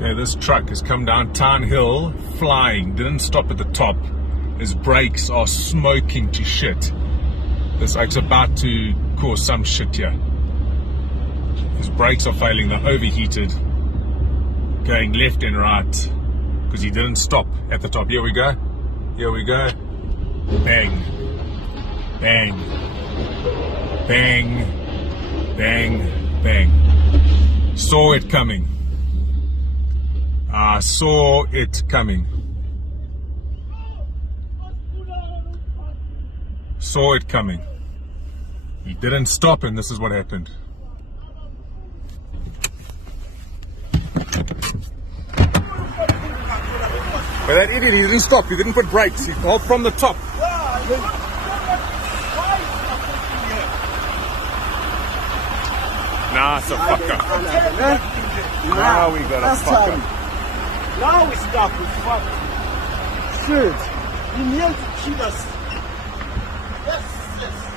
Okay, this truck has come down Town Hill flying, didn't stop at the top. His brakes are smoking to shit. This bike's about to cause some shit here. His brakes are failing, they're overheated. Going left and right because he didn't stop at the top. Here we go. Here we go. Bang. Bang. Bang. Bang. Bang. Saw it coming. I saw it coming. Saw it coming. He didn't stop, and this is what happened. But that idiot, he didn't stop. He didn't put brakes. He called from the top. Nah, it's a fucker. Now we got a fucker. Now we stop with fuck. Shit. You need to kill us. Yes, yes.